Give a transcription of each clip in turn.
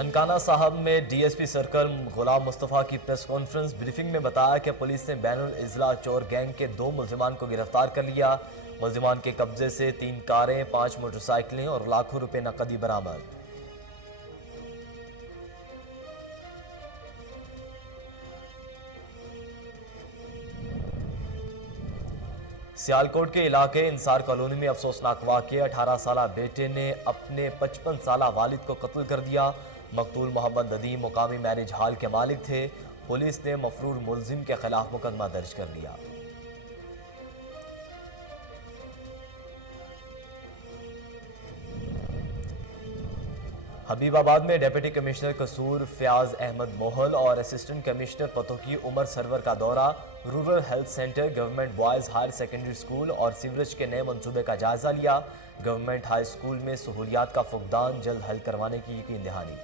ننکانہ صاحب میں D S P circle Ghulam Mustafa کی پریس کانفرنس بریفنگ میں بتایا کہ پولیس نے بین الاضلاع چور گینگ کے 2 ملزمان کو گرفتار کر لیا۔ ملزمان کے قبضے سے 3 کاریں، 5 موٹر سائیکلیں اور لاکھوں روپے نقدی برآمد۔ سیالکوٹ کے علاقے انصار کالونی میں افسوسناک واقعہ، 18 سالہ بیٹے نے اپنے 55 سالہ والد کو قتل کر دیا۔ مقتول محمد ندیم مقامی میرج ہال کے مالک تھے۔ پولیس نے مفرور ملزم کے خلاف مقدمہ درج کر لیا۔ حبیب آباد میں ڈپٹی کمشنر قصور فیاض احمد موہل اور اسسٹنٹ کمشنر پتوکی عمر سرور کا دورہ، rural health centre, government boys higher secondary school اور سیوریج کے نئے منصوبے کا جائزہ لیا۔ گورنمنٹ ہائی اسکول میں سہولیات کا فقدان جلد حل کروانے کی یقین دہانی۔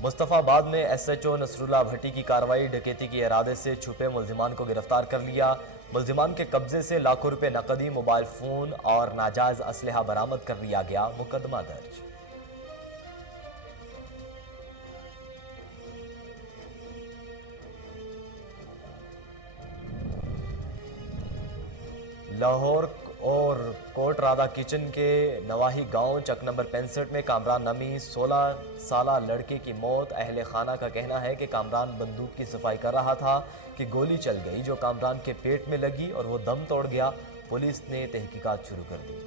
مصطفیٰ آباد میں ایس ایچ او نصر اللہ بھٹی کی کارروائی، ڈکیتی کے ارادے سے چھپے ملزمان کو گرفتار کر لیا۔ ملزمان کے قبضے سے لاکھوں روپے نقدی، موبائل فون اور ناجائز اسلحہ برآمد کر لیا گیا، مقدمہ درج۔ لاہور اور کوٹ رادھا کچن کے نواحی گاؤں چک نمبر 65 میں کامران نامی 16 سالہ لڑکے کی موت۔ اہل خانہ کا کہنا ہے کہ کامران بندوق کی صفائی کر رہا تھا کہ گولی چل گئی جو کامران کے پیٹ میں لگی اور وہ دم توڑ گیا۔ پولیس نے تحقیقات شروع کر دی۔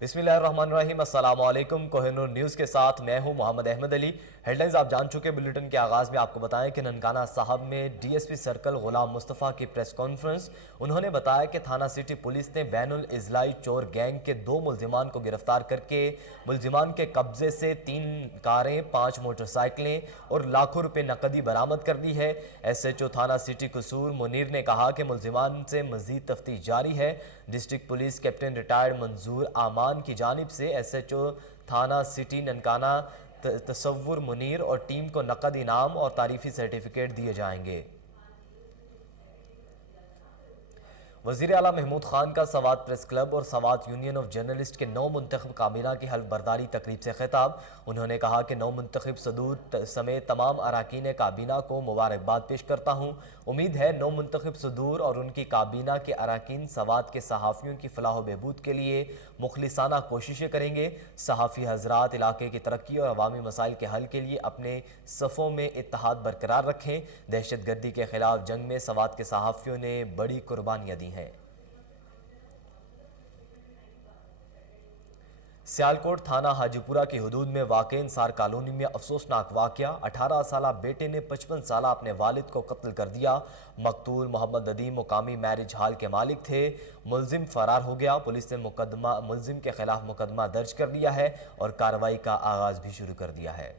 بسم اللہ الرحمن الرحیم، السلام علیکم۔ کوہ نور نیوز کے ساتھ میں ہوں محمد احمد علی۔ ہیڈ لائنز آپ جان چکے۔ بلیٹن کے آغاز میں آپ کو بتائیں کہ ننکانہ صاحب میں D S P circle Ghulam Mustafa کی پریس کانفرنس، انہوں نے بتایا کہ تھانہ سٹی پولیس نے بین الاضلاعی چور گینگ کے 2 ملزمان کو گرفتار کر کے ملزمان کے قبضے سے 3 کاریں، 5 موٹر سائیکلیں اور لاکھوں روپے نقدی برآمد کر لی ہے۔ ایس ایچ او تھانہ سٹی قصور منیر نے کہا کہ ملزمان سے مزید تفتیش جاری ہے۔ ڈسٹرکٹ پولیس کیپٹن ریٹائرڈ منظور امان کی جانب سے ایس ایچ او تھانہ سٹی ننکانہ تصور منیر اور ٹیم کو نقد انعام اور تعریفی سرٹیفکیٹ دیے جائیں گے۔ وزیر اعلیٰ محمود خان کا سوات پریس کلب اور سوات یونین آف جرنلسٹ کے نو منتخب کابینہ کی حلف برداری تقریب سے خطاب۔ انہوں نے کہا کہ نو منتخب صدور سمیت تمام اراکین کابینہ کو مبارکباد پیش کرتا ہوں۔ امید ہے نو منتخب صدور اور ان کی کابینہ کے اراکین سوات کے صحافیوں کی فلاح و بہبود کے لیے مخلصانہ کوششیں کریں گے۔ صحافی حضرات علاقے کی ترقی اور عوامی مسائل کے حل کے لیے اپنے صفوں میں اتحاد برقرار رکھیں۔ دہشت گردی کے خلاف جنگ میں سوات کے صحافیوں نے بڑی قربانیاں دی ہیں۔ سیالکوٹ تھانہ حاجی پورہ کی حدود میں واقع انصار کالونی میں افسوسناک واقعہ، 18 سالہ بیٹے نے 55 سالہ اپنے والد کو قتل کر دیا۔ مقتول محمد ندیم مقامی میرج ہال کے مالک تھے۔ ملزم فرار ہو گیا۔ پولیس نے ملزم کے خلاف مقدمہ درج کر لیا ہے اور کارروائی کا آغاز بھی شروع کر دیا ہے۔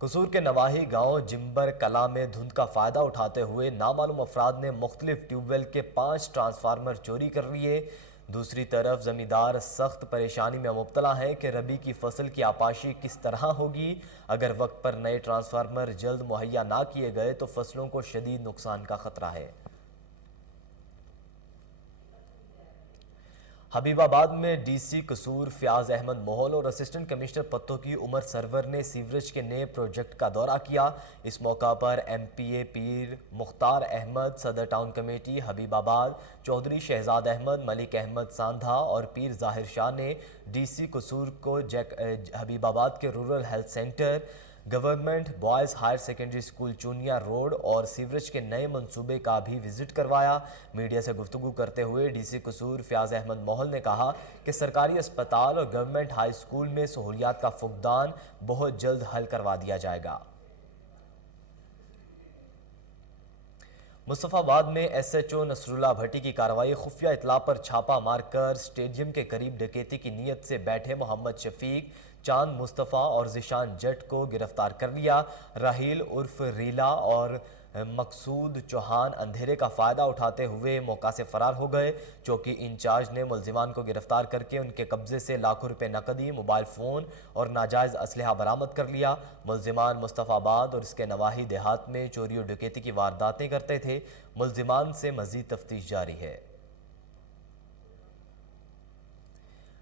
قصور کے نواحی گاؤں جمبر کلا میں دھند کا فائدہ اٹھاتے ہوئے نامعلوم افراد نے مختلف ٹیوب ویل کے 5 ٹرانسفارمر چوری کر لیے۔ دوسری طرف زمیندار سخت پریشانی میں مبتلا ہیں کہ ربی کی فصل کی آپاشی کس طرح ہوگی۔ اگر وقت پر نئے ٹرانسفارمر جلد مہیا نہ کیے گئے تو فصلوں کو شدید نقصان کا خطرہ ہے۔ حبیب آباد میں ڈی سی قصور فیاض احمد موہل اور اسسٹنٹ کمشنر پتوکی عمر سرور نے سیوریج کے نئے پروجیکٹ کا دورہ کیا۔ اس موقع پر ایم پی اے پیر مختار احمد، صدر ٹاؤن کمیٹی حبیب آباد چودھری شہزاد احمد، ملک احمد ساندھا اور پیر ظاہر شاہ نے ڈی سی قصور کو حبیب آباد کے rural health centre, government boys higher secondary school Chunian road اور سیوریج کے نئے منصوبے کا بھی وزٹ کروایا۔ میڈیا سے گفتگو کرتے ہوئے ڈی سی قصور فیاض احمد موہل نے کہا کہ سرکاری اسپتال اور گورنمنٹ ہائی اسکول میں سہولیات کا فقدان بہت جلد حل کروا دیا جائے گا۔ مصطفیٰ آباد میں ایس ایچ او نصر اللہ بھٹی کی کارروائی، خفیہ اطلاع پر چھاپہ مار کر سٹیڈیم کے قریب ڈکیتی کی نیت سے بیٹھے محمد شفیق، چاند مصطفیٰ اور ذیشان جٹ کو گرفتار کر لیا۔ راہیل عرف ریلا اور मकसूद चौहान अंधेरे का फ़ायदा उठाते हुए मौका से फ़रार हो गए। चौकी इंचार्ज ने मुलजिमान को गिरफ्तार करके उनके कब्जे से लाखों रुपए नकदी, मोबाइल फ़ोन और नाजायज़ असलहा बरामद कर लिया। मुलजिमान मुस्तफ़ाबाद और इसके नवाही देहात में चोरी और डकैती की वारदातें करते थे। मुलजिमान से मज़ीद तफ्तीश जारी है।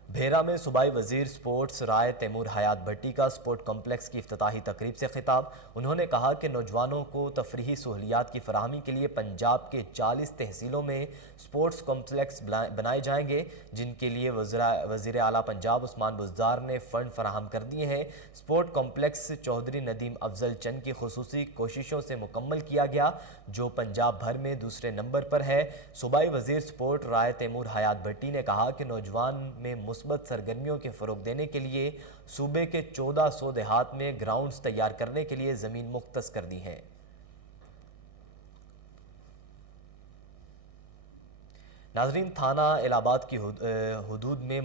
भेरा में सूबाई वजीर स्पोर्ट्स राय तैमूर हयात भट्टी का स्पोर्ट कम्प्लेक्स की इफ्तिताही तकरीब से खिताब। उन्होंने कहा कि नौजवानों को तफरीही सहूलियात की फराहमी के लिए पंजाब के 40 तहसीलों में स्पोर्ट्स कम्प्लेक्स बनाए जाएंगे, जिनके लिए वज़ीर आला पंजाब उस्मान बुज़दार ने फ़ंड फराहम कर दिए हैं। स्पोर्ट कम्प्लेक्स चौधरी नदीम अफजल चंद की खुसूसी कोशिशों से मुकम्मल किया गया, जो पंजाब भर में दूसरे नंबर पर है। सूबाई वजीर स्पोर्ट राय तैमूर हयात भट्टी ने कहा कि नौजवान में मुस्बत सरगर्मियों के फ़रोग देने के लिए सूबे के 1400 देहात में ग्राउंड्स तैयार करने के लिए ज़मीन मुख्तस कर दी है। नाजरीन, थाना इलाहाबाद की हुदूद में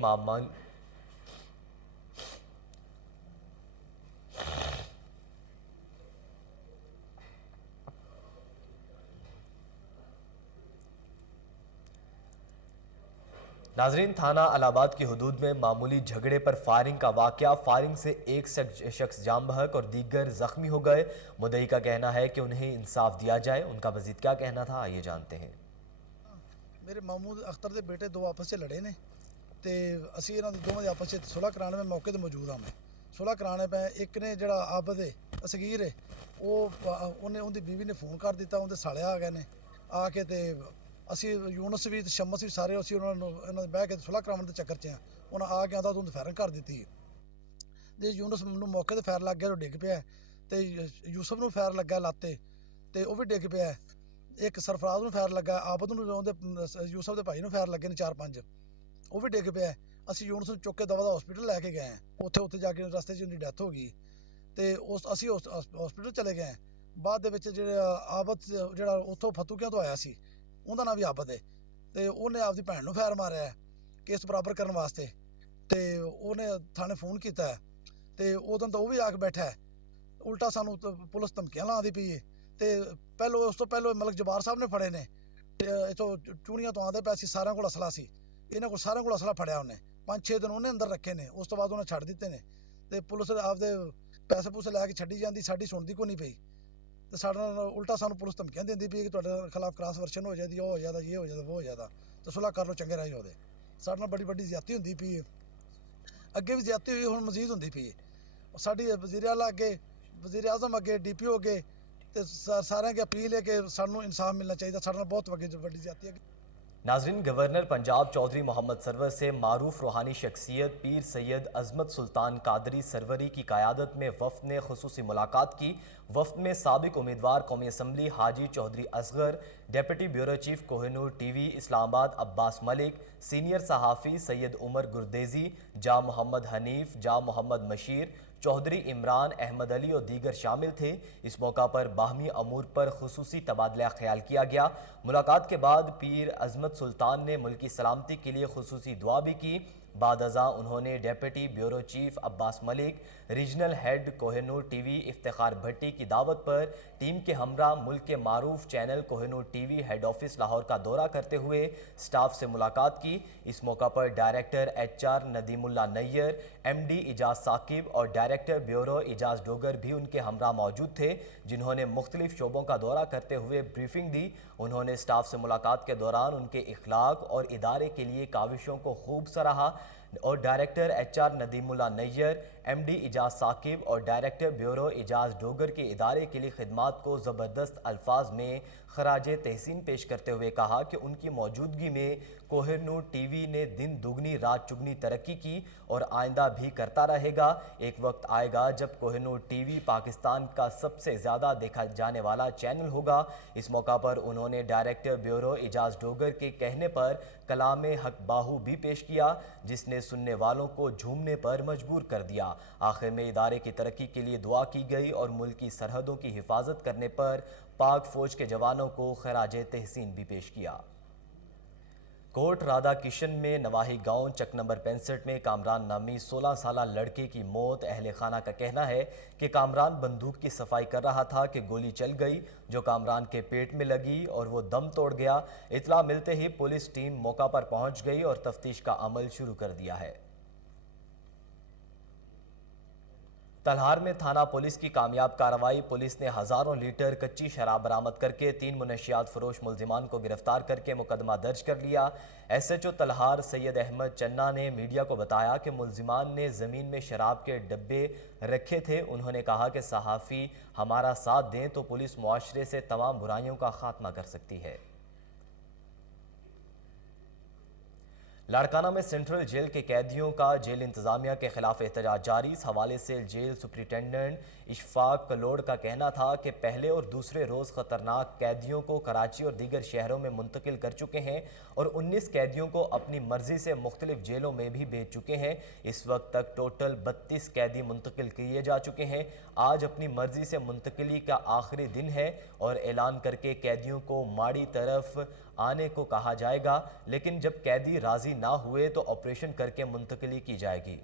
नाजरीन थाना इलाहाबाद की हुदूद में मामूली झगड़े पर फायरिंग का वाकया। फायरिंग से एक शख्स जाम बहक और दीगर जख्मी हो गए। मुद्दई का कहना है कि उन्हें इंसाफ दिया जाए। उनका मजीद क्या कहना था, आइए जानते हैं। मेरे महमूद अख्तर के बेटे दो आपस से लड़े ने तो असी इन्हों दोवों के आपस से सुलह कराने में मौके पर मौजूद हाँ। मैं सुलह कराने पे एक ने जड़ा आबद है असगीर है उन्हें उनकी बीवी ने फोन कर दिता, उनके साले आ गए ने आके तो असी यूनस भी शमस भी सारे असी उन्होंने बह के सुलह कराने के चक्कर च हाँ। उन्हें आके आता तो फायरिंग कर दी। जो यूनस मौके पर फायर लग गया तो डिग पिया, तो यूसफ न फायर लगा लाते तो वह भी डिग पिया। एक सरफराज में फायर लगा, आबद यूसफ के भाई फायर लगे ने 4-5, वो भी डिग पिया। असी यूनस चुक के दवा हॉस्पिटल लैके गए हैं, उत्थे जाके रस्ते च उनकी डैथ हो गई तो असी हॉस्पिटल चले गए। बाद जो आबद जो उतों फतूकिया तो आया सी, उनका नाम भी आबद है, तो उन्हें आपकी भैन को फायर मारिया है केस बराबर करने वास्ते। तो उन्हें थाने फोन किया तो उदों तो वह भी आके बैठा है, उल्टा सानू पुलिस धमकियां लाती पई है। तो पहलो उस तो पहलो मलक जबार साहब ने फड़े ने इतों चूड़ियां तो आते पैसे सारे को असला सी, इन्होंने को सारे को असला फड़िया उन्हें 5-6 दिन उन्हें अंदर रखे ने, उस तो बाद उन्हें छड़ दिते ने। तो पुलिस आपदे पैसे पूसे लैके छड्डी जाती, साडी सुनती को नहीं पई। तो साढ़े उल्टा सानू पुलिस धमकियां देंदी पई कि तुहाडे खिलाफ क्रॉस वर्शन हो जाती, वो हो जाता, ये हो जाता, वो हो जाता, तो सुलह कर लो चंगे राही होदे। साढ़े नाल बड़ी बड़ी ज्यादती होंदी पई है, अगे भी ज्यादती हुई, हुण मजीद होंदी पई है। साडी वज़ीर आला अगे, वज़ीर आज़म अगे, DPO अगे तो सारे की अपील है कि सानू इंसाफ मिलना चाहिए। साढ़े नाल बहुत वड्डी ज्यादती है। नाजरीन, गवर्नर पंजाब चौधरी मोहम्मद सरवर से मारूफ रूहानी शख्सियत पीर सैयद अजमत सुल्तान कादरी सरवरी की क़यादत में वफ़द ने खुसूसी मुलाकात की। वफ़द में साबिक उम्मीदवार कौमी assembly Haji Chaudhry Asghar, deputy bureau chief Kohinoor TV Islamabad Abbas Malik, senior सहाफ़ी सैयद उमर गुरदेजी, जा मोहम्मद हनीफ, जा मोहम्मद मशीर, चौधरी इमरान अहमद अली और दीगर शामिल थे। इस मौका पर बाहमी अमूर पर खुसूसी तबादला ख्याल किया गया। मुलाकात के बाद पीर अजमत सुल्तान ने मुल्क की सलामती के लिए खुसूसी दुआ भी की। बाद अज़ा उन्होंने deputy bureau chief Abbas Malik, regional head Kohinoor TV Iftikhar Bhatti की दावत पर टीम के हमरा मुल्क के मारूफ channel Kohinoor TV head office Lahore का दौरा करते हुए स्टाफ से मुलाकात की। इस मौका पर director HR Nadeemullah Nayyar, MD Ijaz Saqib और डायरेक्टर ब्यूरो इजाज डोगर भी उनके हमरा मौजूद थे, जिन्होंने मुख्तलिफ शोबों का दौरा करते हुए ब्रीफिंग दी। उन्होंने स्टाफ से मुलाकात के दौरान उनके इखलाक और इदारे के लिए काविशों को खूब सराहा और director HR Nadeemullah Nayyar, MD Ijaz Saqib और डायरेक्टर ब्यूरो इजाज डोगर के इदारे के लिए खिदमात को ज़बरदस्त अल्फाज में खराज तहसीन पेश करते हुए कहा कि उनकी मौजूदगी में कोहिनूर TV ने दिन दुगनी रात चुगनी तरक्की की और आइंदा भी करता रहेगा। एक वक्त आएगा जब कोहिनूर TV पाकिस्तान का सबसे ज़्यादा देखा जाने वाला चैनल होगा। इस मौका पर उन्होंने डायरेक्टर ब्यूरो इजाज डोगर के कहने पर कलाम हक बाहू भी पेश किया, जिसने सुनने वालों को झूमने पर मजबूर कर दिया। आखिर में इदारे की तरक्की के लिए दुआ की गई और मुल्क की सरहदों की हिफाजत करने पर पाक फौज के जवानों को खराज तहसीन भी पेश किया। कोट राधा किशन में नवाही गांव चक नंबर 65 में कामरान नामी 16 साला लड़के की मौत। अहले खाना का कहना है कि कामरान बंदूक की सफाई कर रहा था कि गोली चल गई जो कामरान के पेट में लगी और वो दम तोड़ गया। इतला मिलते ही पुलिस टीम मौका पर पहुंच गई और तफ्तीश का अमल शुरू कर दिया है। तलहार में थाना पुलिस की कामयाब कार्रवाई। पुलिस ने हजारों लीटर कच्ची शराब बरामद करके 3 मुनशियात फरोश मुलजिमान को गिरफ्तार करके मुकदमा दर्ज कर लिया। SHO तलहार सैयद अहमद चन्ना ने मीडिया को बताया कि मुलजिमान ने ज़मीन में शराब के डब्बे रखे थे। उन्होंने कहा कि सहाफ़ी हमारा साथ दें तो पुलिस मुआशरे से तमाम बुराइयों का खात्मा कर सकती है। लाड़काना में सेंट्रल जेल के कैदियों का जेल इंतजामिया के खिलाफ एहतजाज जारी। इस हवाले से जेल सुप्रिटेंडेंट इशफाक कलोड़ का कहना था कि पहले और दूसरे रोज़ ख़तरनाक कैदियों को कराची और दीगर शहरों में मुंतकिल कर चुके हैं और 19 कैदियों को अपनी मर्जी से मुख्तलिफ जेलों में भी भेज चुके हैं। इस वक्त तक टोटल 32 कैदी मुंतकिल किए जा चुके हैं। आज अपनी मर्जी से मुंतकिली का आखिरी दिन है और ऐलान करके कैदियों को माड़ी तरफ आने को कहा जाएगा, लेकिन जब कैदी राजी ना हुए तो ऑपरेशन करके मुंतकिली की जाएगी।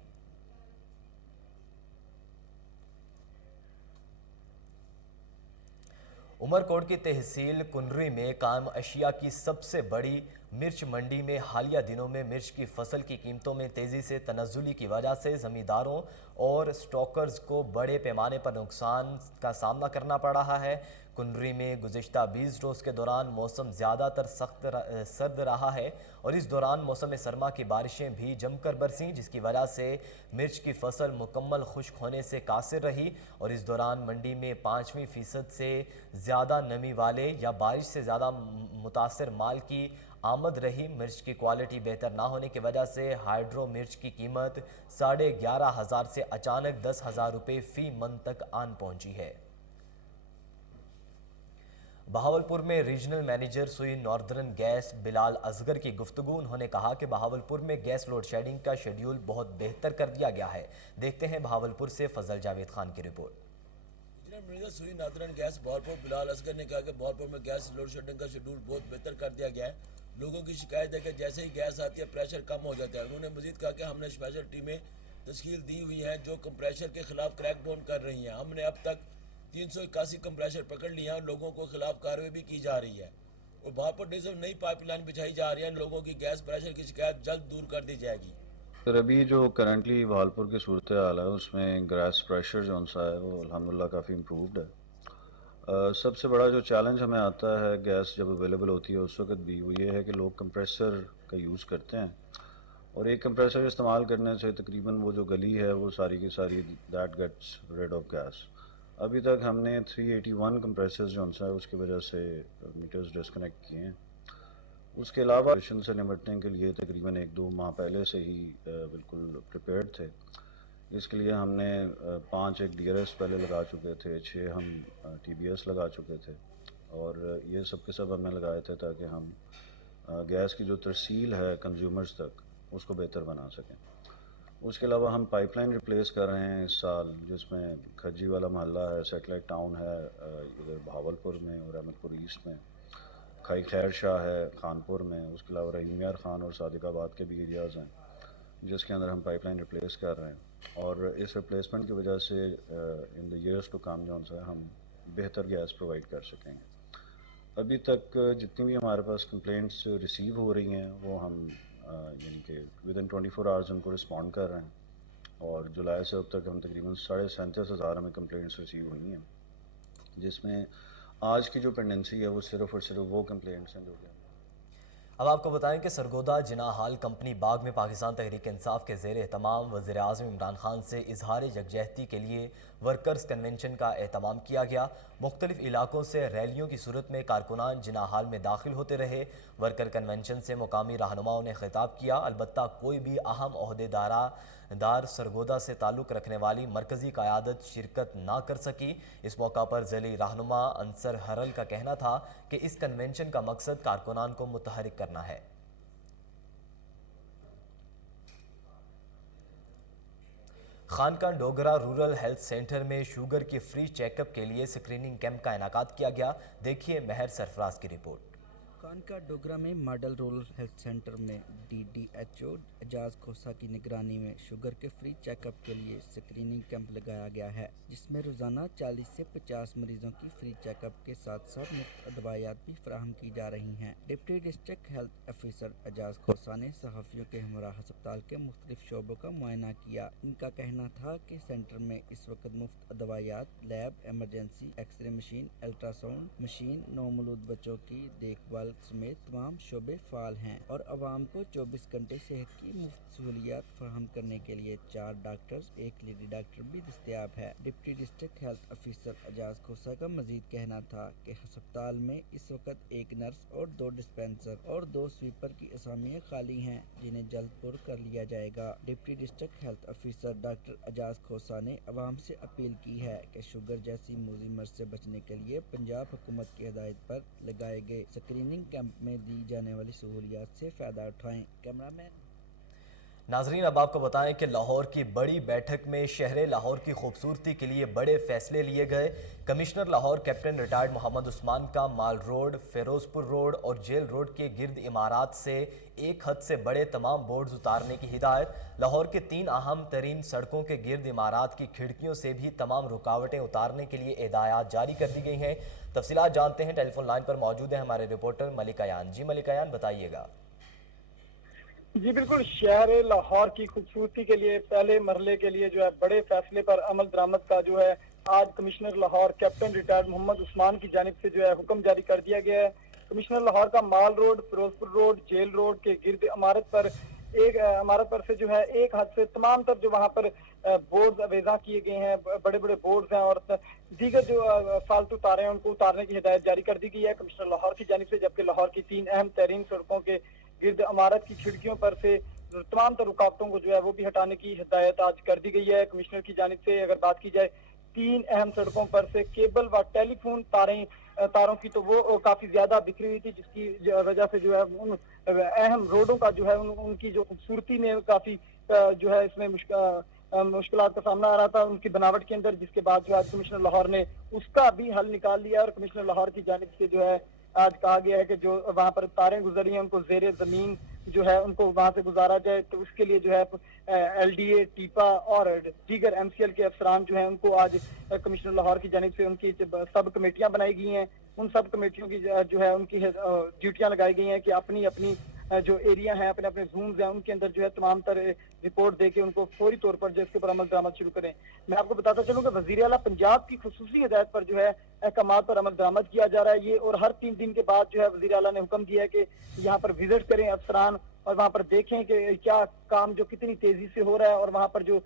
उमरकोट की तहसील कुनरी में कायम अशिया की सबसे बड़ी मिर्च मंडी में हालिया दिनों में मिर्च की फसल की कीमतों में तेज़ी से तनज़्ज़ुली की वजह से ज़मींदारों और स्टॉकर्स को बड़े पैमाने पर नुकसान का सामना करना पड़ रहा है। कुनरी में गुज़िश्ता 20 रोज़ के दौरान मौसम ज़्यादातर सर्द रहा है और इस दौरान मौसम सरमा की बारिशें भी जमकर बरसीं, जिसकी वजह से मिर्च की फसल मुकम्मल खुश्क होने से कासिर रही और इस दौरान मंडी में 5% से ज़्यादा नमी वाले या बारिश से ज़्यादा मुतासर माल की आमद रही। मिर्च की क्वालिटी बेहतर ना होने की वजह से हाइड्रो मिर्च की कीमत 11,500 से अचानक 10,000 रुपये फ़ी मन तक आन पहुंची है। बहावलपुर में रीजनल मैनेजर सुई नॉर्दर्न गैस बिलाल असगर की गुफ्तगू। उन्होंने कहा कि बहावलपुर में गैस लोड शेडिंग का शेड्यूल बहुत बेहतर कर दिया गया है। देखते हैं बहावलपुर से फजल जावेद खान की रिपोर्ट। रीजनल मैनेजर सुई नॉर्दर्न गैस बहावलपुर बिलाल असगर ने कहा कि बहावलपुर में गैस लोड शेडिंग का शेड्यूल बहुत बेहतर कर दिया गया है। लोगों की शिकायत है कि जैसे ही गैस आती है प्रेशर कम हो जाता है। उन्होंने मजीद कहा कि हमने स्पेशल टीमें तश्कील दी हुई हैं जो कंप्रेशर के खिलाफ क्रैक डाउन कर रही हैं। हमने अब तक 381 कंप्रेशर पकड़ लिए हैं और लोगों को खिलाफ कार्रवाई भी की जा रही है और बहावलपुर डीजल नई पाइपलाइन बिछाई जा रही है। लोगों की गैस प्रेशर की शिकायत जल्द दूर कर दी जाएगी। सर अभी जो करंटली बहावलपुर की सूरत हाल है उसमें गैस प्रेशर जो सा है वो अल्हम्दुलिल्लाह काफ़ी इम्प्रूव्ड है। सबसे बड़ा जो चैलेंज हमें आता है गैस जब अवेलेबल होती है उस वक्त भी वो ये है कि लोग कंप्रेसर का यूज़ करते हैं और एक कंप्रेसर इस्तेमाल करने से तकरीबन वो जो गली है वो सारी की सारी that gets rid of gas. अभी तक हमने 381 कंप्रेसर्स जो है उसकी वजह से मीटर्स डिस्कनेक्ट किए हैं। उसके अलावा मिशन से निपटने के लिए तकरीबन 1-2 माह पहले से ही बिल्कुल प्रिपेयर्ड थे। इसके लिए हमने 5 एक DRS पहले लगा चुके थे, 6 हम TBS लगा चुके थे और ये सब के सब हमने लगाए थे ताकि हम गैस की जो तरसील है कंज्यूमर्स तक उसको बेहतर बना सकें। उसके अलावा हम पाइपलाइन रिप्लेस कर रहे हैं इस साल, जिसमें खज्जी वाला मोहल्ला है, सेटेलाइट टाउन है इधर बहावलपुर में और अहमदपुर ईस्ट में, खाई खैर शाह है खानपुर में, उसके अलावा रहीम यार ख़ान और सादिकाबाद के भी एरियाज़ हैं जिसके अंदर हम पाइपलाइन रिप्लेस कर रहे हैं और इस रिप्लेसमेंट की वजह से in the years to come जो है हम बेहतर गैस प्रोवाइड कर सकेंगे। अभी तक जितनी भी हमारे पास कंप्लेंट्स रिसीव हो रही हैं वो हम यानी कि विदिन 24 आवर्स उनको रिस्पॉन्ड कर रहे हैं और जुलाई से अब तक हम तकरीबन 37,500 हमें कंप्लेंट्स रिसीव हुई हैं, जिसमें आज की जो पेंडेंसी है वो सिर्फ़ और सिर्फ वो कंप्लेंट्स हैं जो कि अब आपको बताएं कि सरगोदा जिना हाल कंपनी बाग में पाकिस्तान तहरीक इंसाफ के ज़ेर एहतमाम वज़ीर आज़म इमरान खान से इजहार यकजहती के लिए वर्कर्स कन्वेंशन का एहतमाम किया गया। मुख्तलिफ इलाकों से रैलियों की सूरत में कारकुनान जिना हाल में दाखिल होते रहे। वर्कर कन्वेंशन से मुकामी रहनुमाओं ने खिताब किया। अलबत्ता कोई भी अहम अहदेदार सरगोदा से ताल्लुक़ रखने वाली मरकज़ी क़यादत शिरकत ना कर सकी। इस मौका पर ज़िली रहनुमा अंसर हरल का कहना था कि इस कन्वेंशन का मकसद कारकुनान को मुतहरिक करना है। खानका डोगरा रूरल हेल्थ सेंटर में शुगर की फ्री चेकअप के लिए स्क्रीनिंग कैंप का इनेकाद किया गया। देखिए महर सरफराज की रिपोर्ट। खानका डोगरा में मॉडल रूरल हेल्थ सेंटर में DDHO एजाज खोसा की निगरानी में शुगर के फ्री चेकअप के लिए स्क्रीनिंग कैंप लगाया गया है, जिसमें रोजाना 40 से 50 मरीजों की फ्री चेकअप के साथ साथ मुफ्त दवाइयात भी फराहम की जा रही हैं। Deputy district health officer Ijaz Khosa ने सहाफियों के हमरा अस्पताल के मुख्तलिफ शोबों का मुआयना किया। इनका कहना था कि सेंटर में इस वक्त मुफ्त दवाइयात, lab, emergency x-ray machine, ultrasound machine, नौमौलूद बच्चों की देखभाल समेत तमाम शोबे फाल हैं और आवाम को 24 घंटे सेहत की मुफ्त सहूलियात फराहम करने के लिए 4 डॉक्टर्स, 1 लेडी डॉक्टर भी दस्तयाब है। Deputy district health officer Ijaz Khosa का मजीद कहना था कि अस्पताल में इस वक्त 1 नर्स और 2 डिस्पेंसर और 2 स्वीपर की असामियाँ खाली हैं, जिन्हें जल्द पुर कर लिया जाएगा। Deputy district health officer doctor Ijaz Khosa ने आवाम से अपील की है कि शुगर जैसी मूजी मर्ज से बचने के लिए पंजाब हुकूमत की हिदायत पर लगाए गए स्क्रीनिंग कैंप में दी जाने वाली सहूलियात से फ़ायदा उठाएं। कैमरामैन नाजरीन, अब आपको बताएं कि लाहौर की बड़ी बैठक में शहर लाहौर की खूबसूरती के लिए बड़े फैसले लिए गए। Commissioner Lahore captain retired Mohammad Usman का माल रोड, फिरोजपुर रोड और जेल रोड के गिर्द इमारात से 1 हद से बड़े तमाम बोर्ड्स उतारने की हिदायत। लाहौर के 3 अहम तरीन सड़कों के गिर्द इमारात की खिड़कियों से भी तमाम रुकावटें उतारने के लिए हिदायत जारी कर दी गई हैं। तफसीलात जानते हैं, टेलीफोन लाइन पर मौजूद है हमारे रिपोर्टर मलिक अयान। जी मलिक अयान, बताइएगा। जी बिल्कुल, शहर लाहौर की खूबसूरती के लिए पहले मरहले के लिए जो है बड़े फैसले पर अमल दरामद का जो है आज commissioner Lahore captain retired Mohammad Usman की जानिब से जो है हुक्म जारी कर दिया गया है। कमिश्नर लाहौर का mall road, Ferozepur road, jail road के गिर्द इमारत पर से जो है 1 हद से तमाम तर जो वहाँ पर बोर्ड अवेजा किए गए हैं, बड़े बड़े बोर्ड्स हैं और दीगर जो फालतू तारे हैं उनको उतारने की हिदायत जारी कर दी गई है कमिश्नर लाहौर की जानिब से। जबकि लाहौर की 3 अहम तरीन सड़कों के गिर्द इमारत की खिड़कियों पर से तमाम तर रुकावटों को जो है वो भी हटाने की हिदायत आज कर दी गई है कमिश्नर की जानिब से। अगर बात की जाए 3 अहम सड़कों पर से केबल व टेलीफोन तारों की तो वो काफी ज्यादा बिखरी हुई थी, जिसकी वजह से जो है उन अहम रोडों का जो है उनकी जो खूबसूरती में काफी जो है इसमें मुश्किलात का सामना आ रहा था उनकी बनावट के अंदर, जिसके बाद जो आज कमिश्नर लाहौर ने उसका भी हल निकाल लिया और कमिश्नर लाहौर की जानिब से जो है आज कहा गया है कि जो वहाँ पर तारें गुजरी हैं उनको ज़ेरे ज़मीन जो है उनको वहाँ से गुजारा जाए। तो उसके लिए जो है LDA, टीपा और दीगर MCL के अफसरान जो हैं उनको आज कमिश्नर लाहौर की जानिब से उनकी सब कमेटियाँ बनाई गई हैं। उन सब कमेटियों की जो है उनकी ड्यूटियाँ लगाई गई हैं कि अपनी अपनी जो एरिया हैं, अपने अपने जोन्स हैं, उनके अंदर जो है तमाम तर रिपोर्ट देके उनको फौरी तौर पर जो इसके ऊपर अमल दरामद शुरू करें। मैं आपको बताता चलूँ कि वज़ीर आला पंजाब की खुसूसी हिदायत पर जो है अहकामात पर अमल दरामद किया जा रहा है ये, और हर 3 दिन के बाद जो है वज़ीर आला ने हुक्म दिया है कि यहाँ पर विजिट करें अफसरान और वहाँ पर देखें कि क्या काम जो कितनी तेजी से हो रहा है और वहाँ पर जो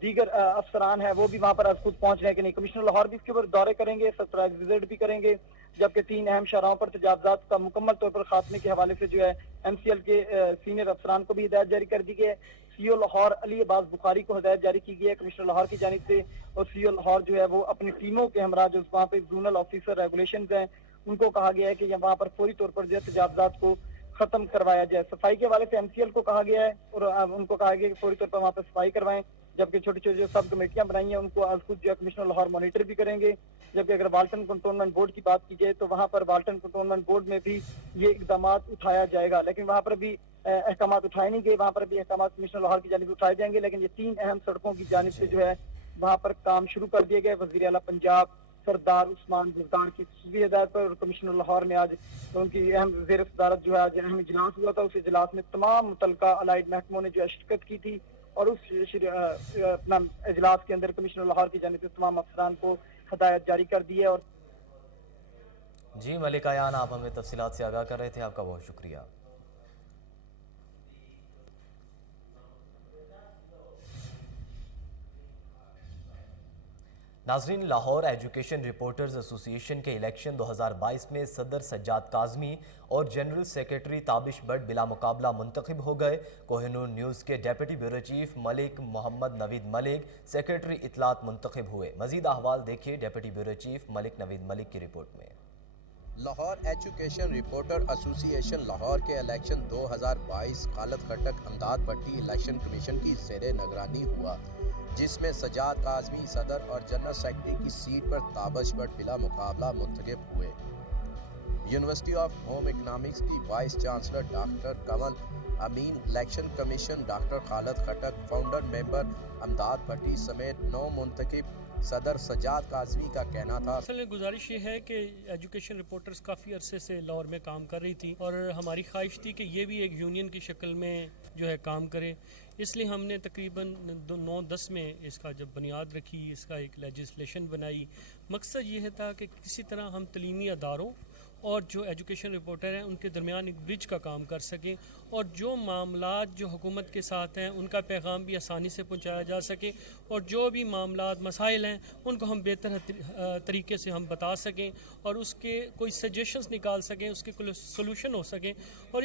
दीगर अफसरान हैं वो भी वहाँ पर आज खुद पहुँच रहे हैं कि नहीं। कमिश्नर लाहौर भी इसके ऊपर दौरे करेंगे, सरप्राइज विजिट भी करेंगे, जबकि 3 अहम शहरों पर तजावजात का मुकम्मल तौर पर खात्मे के हवाले से जो है MCL के सीनियर अफसरान को भी हिदायत जारी कर दी गई है। CO लाहौर अली अब्बास बुखारी को हिदायत जारी की गई है कमिश्नर लाहौर की जानिब से, और CO लाहौर जो है वो अपनी टीमों के हमरा जो वहाँ पे जोनल ऑफिसर रेगुलेशन हैं उनको कहा गया है कि वहाँ पर फौरी तौर पर जो है तजावजात को खत्म करवाया जाए। सफाई के हवाले से MCL को कहा गया है और उनको कहा गया कि फौरी तौर पर वहाँ पर सफाई करवाएं, जबकि छोटी छोटी जो सब कमेटियां बनाई हैं उनको आज खुद जो है कमिश्नर लाहौर मॉनिटर भी करेंगे। जबकि अगर वाल्टन कंटोनमेंट बोर्ड की बात की जाए तो वहाँ पर वाल्टन कंटोनमेंट बोर्ड में भी ये इकदाम उठाया जाएगा, लेकिन वहाँ पर भी अहकाम उठाए नहीं गए, वहाँ पर भी अहकाम कमिश्नर लाहौर की जानिब उठाए जाएंगे, लेकिन ये 3 अहम सड़कों की जानिब से जो है वहाँ पर काम शुरू कर दिए गए। वज़ीर आला पंजाब सरदार उस्मान बुज़दार की खुसूसी हिदायत पर और कमिश्नर लाहौर में आज उनकी अहम ज़ेर सदारत जो है आज अहम इजलास हुआ था। उस इजलास में तमाम मुतल्लिका अलाइड महकमों ने जो है शिरकत की थी और उस अपना इजलास के अंदर कमिश्नर लाहौर की जानिब से तमाम अफसरान को हिदायत जारी कर दी है। और जी मलिक अयान, आप हमें तफसीलात से आगाह कर रहे थे, आपका बहुत शुक्रिया। नाजरीन, लाहौर एजुकेशन रिपोर्टर्स एसोसिएशन के इलेक्शन 2022 में सदर सज्जाद काज़मी और जनरल सेक्रेटरी ताबिश बट बिला मुकाबला मुंतखब हो गए। कोहिनूर न्यूज़ के deputy bureau chief Malik Muhammad Naveed Malik secretary इतलात मुंतखब हुए। मजीद अहवाल देखिए deputy bureau chief Malik Naveed Malik की रिपोर्ट में। Lahore education reporter association Lahore के इलेक्शन 2022 खालद खटक अमदाद पट्टी इलेक्शन कमीशन की ज़ेरे निगरानी हुआ, जिसमें सज्जाद काज़मी सदर और जनरल सेक्रेटरी की सीट पर ताबिश बट बिला मुकाबला मुंतखब हुए। यूनिवर्सिटी ऑफ होम इकोनॉमिक्स की वाइस चांसलर डॉक्टर कंवल अमीन, इलेक्शन कमीशन डॉक्टर खालिद खटक, फाउंडर मेंबर अमदाद भट्टी समेत 9 मुंतखब सदर सजाद काजमी का कहना था। असल में गुजारिश ये है कि एजुकेशन रिपोर्टर्स काफ़ी अरसे से लाहौर में काम कर रही थी और हमारी ख्वाहिश थी कि ये भी एक यूनियन की शक्ल में जो है काम करे, इसलिए हमने तकरीबन 9-10 में इसका जब बुनियाद रखी, इसका एक लेजिस्लेशन बनाई। मकसद ये था कि किसी तरह हम तलीमी अदारों और जो एजुकेशन रिपोर्टर हैं उनके दरमियान एक ब्रिज का काम कर सकें और जो मामलात जो हुकूमत के साथ हैं उनका पैगाम भी आसानी से पहुंचाया जा सके और जो भी मामलात मसाइल हैं उनको हम बेहतर तरीके से हम बता सकें और उसके कोई सजेशंस निकाल सकें, उसके कोई सोल्यूशन हो सकें। और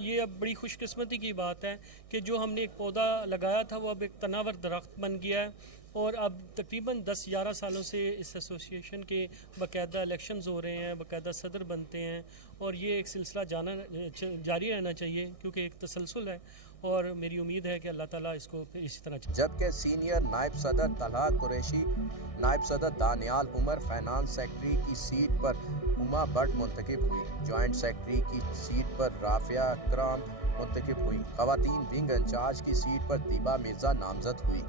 ये अब बड़ी खुशकिस्मती की बात है कि जो हमने एक पौधा लगाया था वो अब एक तनावर दरख्त बन गया है और अब तकरीबन 10-11 सालों से इस एसोसिएशन के बाकायदा इलेक्शंस हो रहे हैं, बाकायदा सदर बनते हैं और ये एक सिलसिला जारी रहना चाहिए क्योंकि एक तसलसल है और मेरी उम्मीद है कि अल्लाह ताला इसको इसी तरह। जबकि सीनियर नायब सदर तलहा कुरैशी, नायब सदर दानियाल उमर, फाइनेंस सेक्रेटरी की सीट पर उमा भट्ट मुंतखब हुई, जॉइंट सेक्रेटरी की सीट पर राफिया अकराम मुंतखब हुई, खवातीन विंग इंचार्ज की सीट पर दीबा मिर्जा नामजद हुई।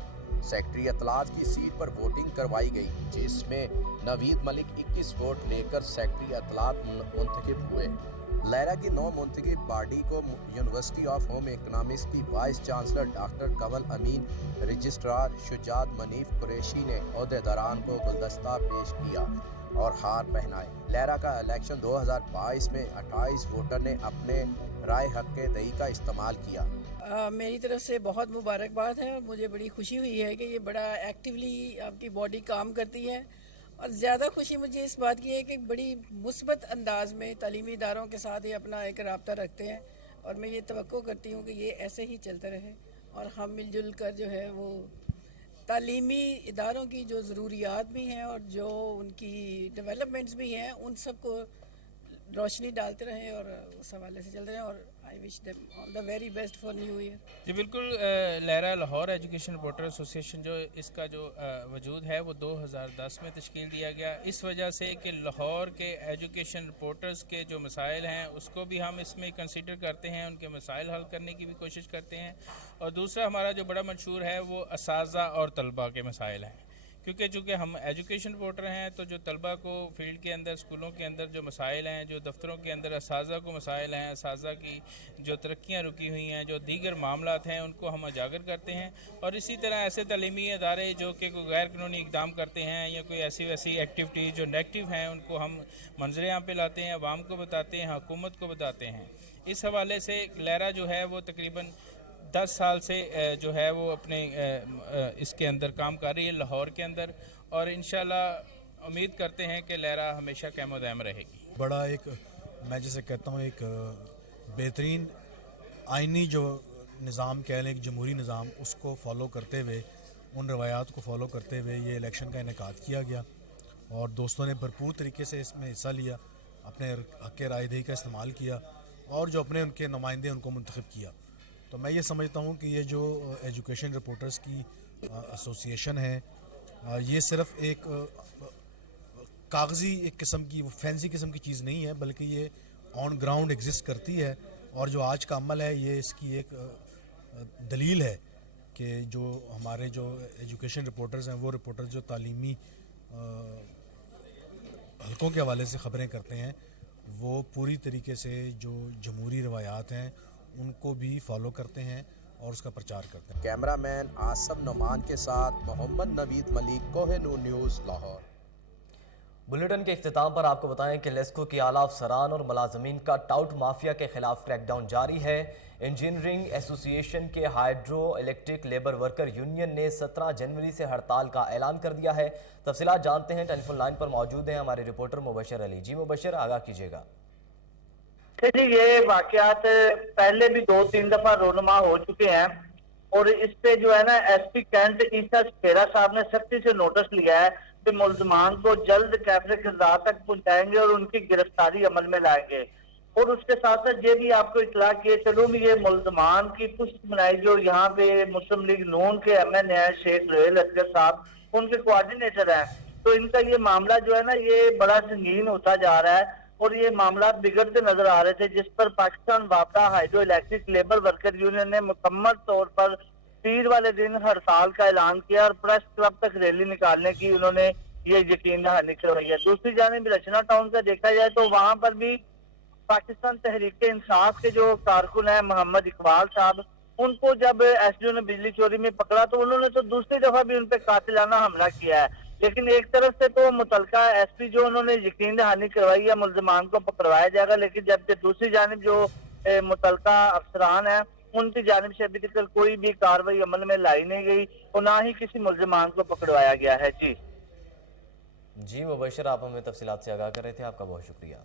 सेक्रेटरी अतलात की सीट पर वोटिंग करवाई गई जिसमें नवीद मलिक 21 वोट लेकर सेक्रेटरी अतलात मुंतखब हुए। लहरा की 9 मुंतखब बॉडी को यूनिवर्सिटी ऑफ होम इकोनॉमिक्स की वाइस चांसलर डॉक्टर कंवल अमीन, रजिस्ट्रार शुजात मनीफ कुरैशी ने ओहदेदारान को गुलदस्ता पेश किया और हार पहनाए। लहरा का इलेक्शन 2022 में 28 वोटर ने अपने राय हक के दही का इस्तेमाल किया। मेरी तरफ से बहुत मुबारकबाद है और मुझे बड़ी खुशी हुई है कि ये बड़ा एक्टिवली आपकी बॉडी काम करती है और ज़्यादा खुशी मुझे इस बात की है कि बड़ी मुस्बत अंदाज में तालीमी इदारों के साथ ये अपना एक राब्ता रखते हैं और मैं ये तवक्को करती हूँ कि ये ऐसे ही चलता रहे और हम मिलजुल कर जो है वो तालीमी इदारों की जो ज़रूरियात भी हैं और जो उनकी डेवलपमेंट्स भी हैं उन सब को रोशनी डालते रहें और उस हवाले से चलते रहें और I wish them all the very best for new year. जी बिल्कुल, लहरा लाहौर एजुकेशन रिपोर्टर एसोसिएशन जो इसका जो वजूद है वो 2010 में तश्कील दिया गया इस वजह से कि लाहौर के एजुकेशन रिपोर्टर्स के जो मसाइल हैं उसको भी हम इसमें कंसीडर करते हैं, उनके मसाइल हल करने की भी कोशिश करते हैं। और दूसरा हमारा जो बड़ा मशहूर है वो असातिज़ा और तलबा के मसाइल हैं, क्योंकि चूँकि हम एजुकेशन रिपोर्टर हैं तो जो तलबा को फील्ड के अंदर स्कूलों के अंदर जो मसाइल हैं, जो दफ्तरों के अंदर असातिज़ा को मसाइल हैं, असातिज़ा की जो तरक्कियाँ रुकी हुई हैं, जो दीगर मामलात हैं उनको हम उजागर करते हैं। और इसी तरह ऐसे तलीमी अदारे जो कि कोई गैर कानूनी इकदाम करते हैं या कोई ऐसी वैसी एक्टिविटीज़ जो नेगेटिव हैं उनको हम मंजर आम पे लाते हैं, अवाम को बताते हैं, हुकूमत को बताते हैं। इस हवाले से लहरा जो है वो तकरीबन 10 साल से जो है वो अपने इसके अंदर काम कर रही है लाहौर के अंदर और इंशाल्लाह उम्मीद करते हैं कि लहरा हमेशा क़ायम दायम रहेगी। बड़ा एक मैं जैसे कहता हूँ एक बेहतरीन आइनी जो निज़ाम कह लें, एक जमहूरी निज़ाम, उसको फॉलो करते हुए, उन रवायात को फॉलो करते हुए ये इलेक्शन का इनेकाद किया गया और दोस्तों ने भरपूर तरीके से इसमें हिस्सा लिया, अपने हक़ के रायदही का इस्तेमाल किया और जो अपने उनके नुमाइंदे उनको मुंतखब किया। तो मैं ये समझता हूँ कि ये जो एजुकेशन रिपोर्टर्स की एसोसिएशन है ये सिर्फ़ एक कागज़ी एक किस्म की फैंसी किस्म की चीज़ नहीं है, बल्कि ये ऑन ग्राउंड एग्जिस्ट करती है और जो आज का अमल है ये इसकी एक दलील है कि जो हमारे जो एजुकेशन रिपोर्टर्स हैं वो रिपोर्टर्स जो तालीमी हलकों के हवाले से ख़बरें करते हैं वो पूरी तरीके से जो जमहूरी रवायात हैं उनको भी फॉलो करते हैं और उसका प्रचार करते हैं। कैमरामैन आसम नोमान के साथ मोहम्मद नवीद मलिक, कोहिनूर न्यूज़, लाहौर। बुलेटिन के इख्तिताम पर आपको बताएं कि लेस्को की आला अफसरान और मुलाजमीन का टाउट माफिया के खिलाफ क्रैकडाउन जारी है। इंजीनियरिंग एसोसिएशन के hydro electric labour worker union ने 17 जनवरी से हड़ताल का ऐलान कर दिया है। तफसीलात जानते हैं, टेलीफोन लाइन पर मौजूद हैं हमारे रिपोर्टर मुबशर अली। जी मुबशर, आगाह कीजिएगा। जी, ये वाकयात पहले भी 2-3 दफा रोनुमा हो चुके हैं और इस पे जो है ना एसपी कैंट ईसा स्पेरा साहब ने सख्ती से नोटिस लिया है कि मुल्जमान को जल्द कैफे खिज़ा तक पहुंचाएंगे और उनकी गिरफ्तारी अमल में लाएंगे। और उसके साथ साथ ये भी आपको इतला किए चलूँ, ये मुल्जमान की पुष्ट बनाई जो यहाँ पे मुस्लिम लीग नून के एमएन है शेख रेल असगर साहब, उनके कोऑर्डिनेटर हैं, तो इनका ये मामला जो है ना ये बड़ा संगीन होता जा रहा है اور یہ معاملات بگڑتے نظر آ رہے تھے، جس پر پاکستان وابڈا hydroelectric labour worker union نے مکمل طور پر پیر والے دن ہڑتال کا اعلان کیا اور پریس کلب تک ریلی نکالنے کی انہوں نے یہ یقین دہانی کروائی ہے۔ دوسری جانب رچنا ٹاؤن کا دیکھا جائے تو وہاں پر بھی پاکستان تحریک انصاف کے جو کارکن ہیں محمد اقبال صاحب، ان کو جب ایس ڈی او نے بجلی چوری میں پکڑا تو انہوں نے تو دوسری دفعہ بھی ان پہ قاتلانہ حملہ کیا ہے، لیکن ایک طرف سے تو متعلقہ ایس پی جو انہوں نے یقین دہانی کروائی ہے ملزمان کو پکڑوایا جائے گا، لیکن جب دوسری جانب جو متعلقہ افسران ہیں ان کی جانب سے ابھی تک کوئی بھی کارروائی عمل میں لائی نہیں گئی اور نہ ہی کسی ملزمان کو پکڑوایا گیا ہے۔ جی مبشر، آپ ہمیں تفصیلات سے آگاہ کر رہے تھے، آپ کا بہت شکریہ۔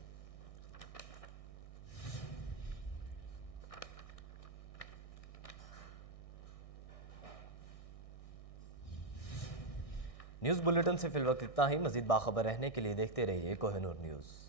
نیوز بلیٹن سے فی الوقت اتنا ہی۔ مزید باخبر رہنے کے لیے دیکھتے رہیے کوہ نور نیوز۔